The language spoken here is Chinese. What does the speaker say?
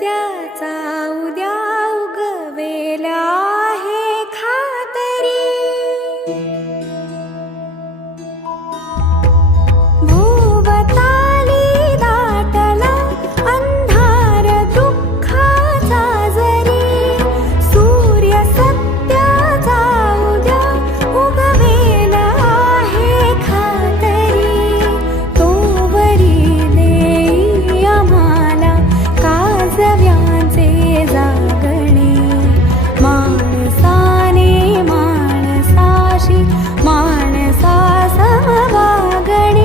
呀咋